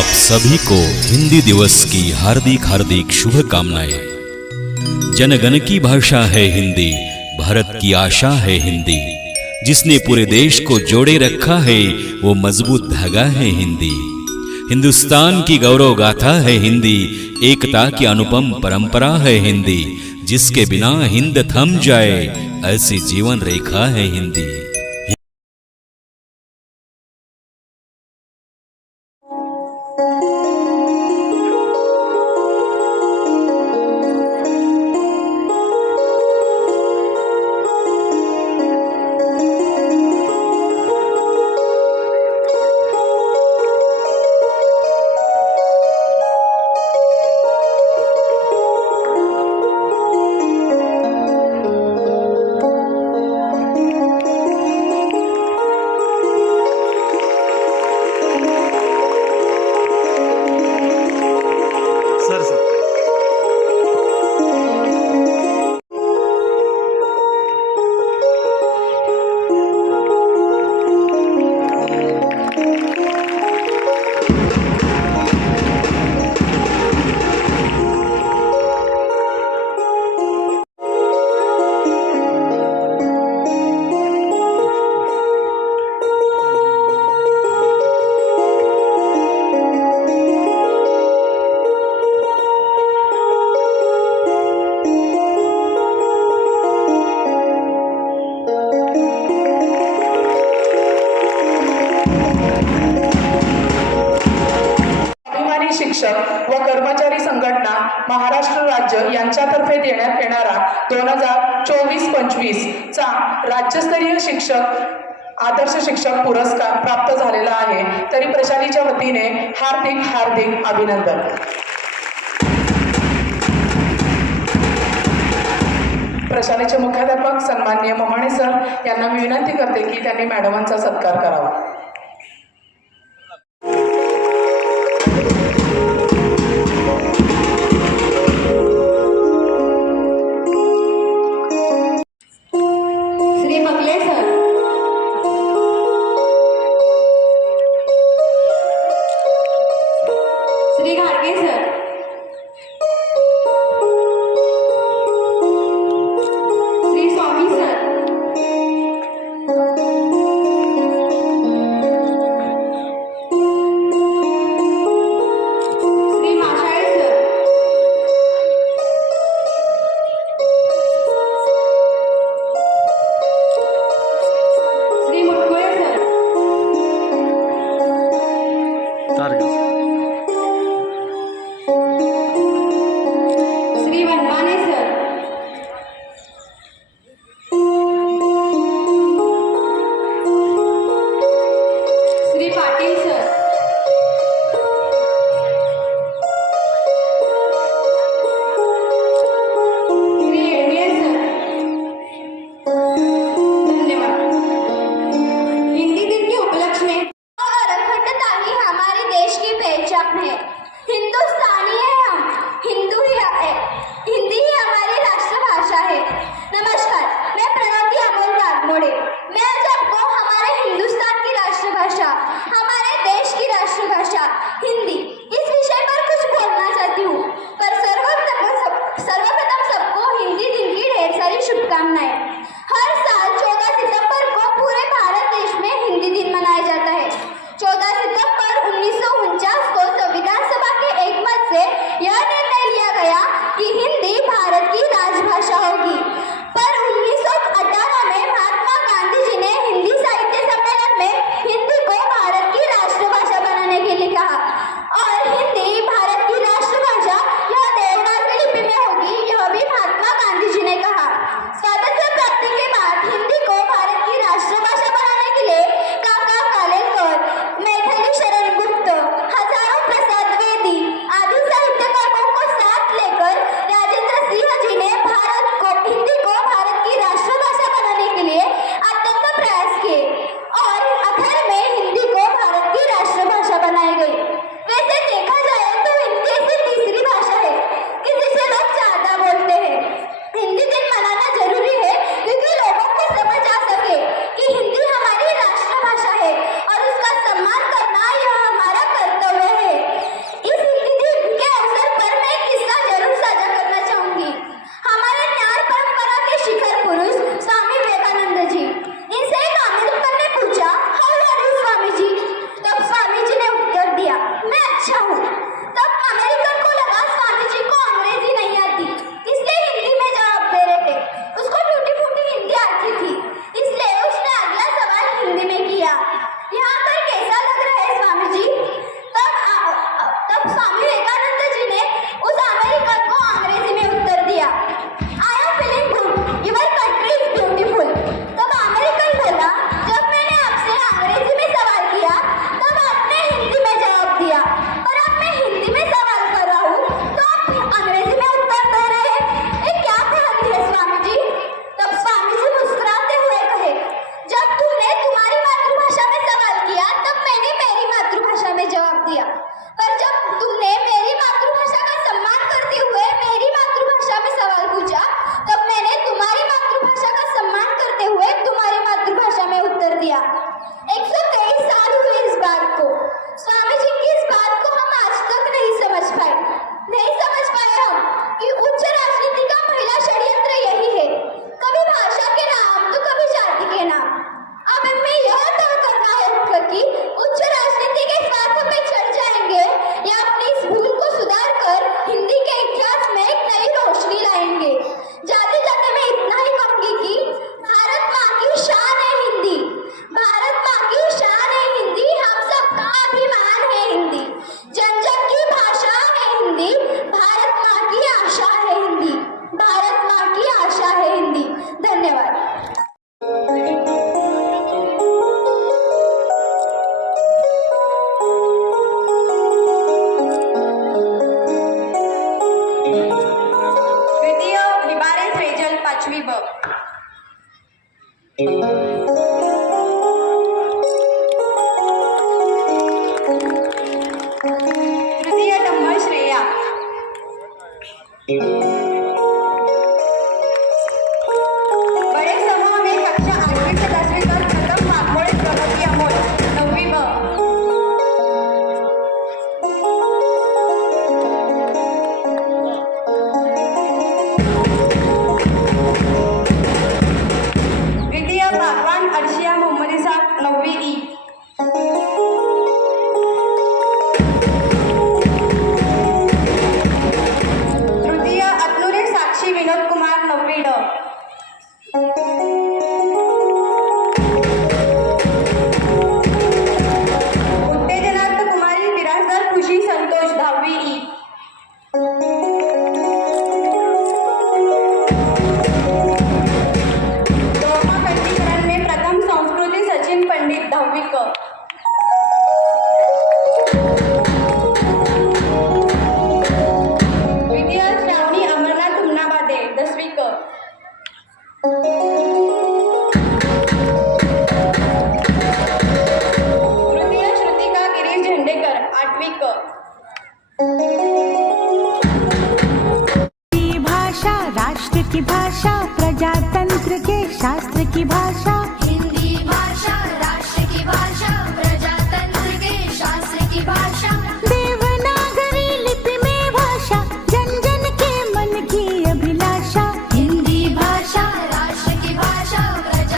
आप सभी को हिंदी दिवस की हार्दिक हार्दिक शुभकामनाएं। जनगण की भाषा है हिंदी, भारत की आशा है हिंदी। जिसने पूरे देश को जोड़े रखा है वो मजबूत धागा है हिंदी। हिंदुस्तान की गौरव गाथा है हिंदी, एकता की अनुपम परंपरा है हिंदी। जिसके बिना हिंद थम जाए ऐसी जीवन रेखा है हिंदी। शिक्षक व कर्मचारी संघटना महाराष्ट्र राज्य यांच्यातर्फे देण्यात येणारा 2024-25 चा राज्यस्तरीय शिक्षक आदर्श शिक्षक पुरस्कार प्राप्त झालेला आहे। तरी प्रशालेच्या वतीने हार्दिक हार्दिक अभिनंदन। प्रशालेचे मुख्याध्यापक सन्माननीय ममाणे सर यांना मी विनंती करते की त्यांनी मॅडमांचा सत्कार करावा। श्री घाडगे सर, श्री स्वामी सर, रहेंगे। जाते जाते मैं इतना ही कहूंगी कि भारत माँ की शान है हिंदी, भारत माँ की शान है हिंदी, हम सबका अभिमान है हिंदी, जन जन की भाषा है हिंदी, भारत माँ की आशा है हिंदी, भारत माँ की आशा है हिंदी। धन्यवाद। द्वितीय लिबारेस रेजल 5वी ब. तृतीय डंबळ श्रेया. बड़े समूह में कक्षा 8वीं से 10वीं तक प्रथम मागमोळे प्रगती अमोल 9वी ब. द्वितीय बागवान अर्शिया मोहम्मद इसाक 9वी ई. तृतीय अतनुरे साक्षी विनोद कुमार 9वी ड. उत्तेजनार्थ कुमारी बिराजदार खुशी संतोष 10वी ई. दोहा कंठीकरण में प्रथम संस्कृती सचिन पंडित 10वी क. द्वितीय श्रावणी अमरनाथ हुमनाबादे 10वी क. तृतीय श्रुतिका गिरीश झेंडेकर 8वी क. की भाषा राष्ट्र की भाषा प्रजातंत्र के शास्त्र की भाषा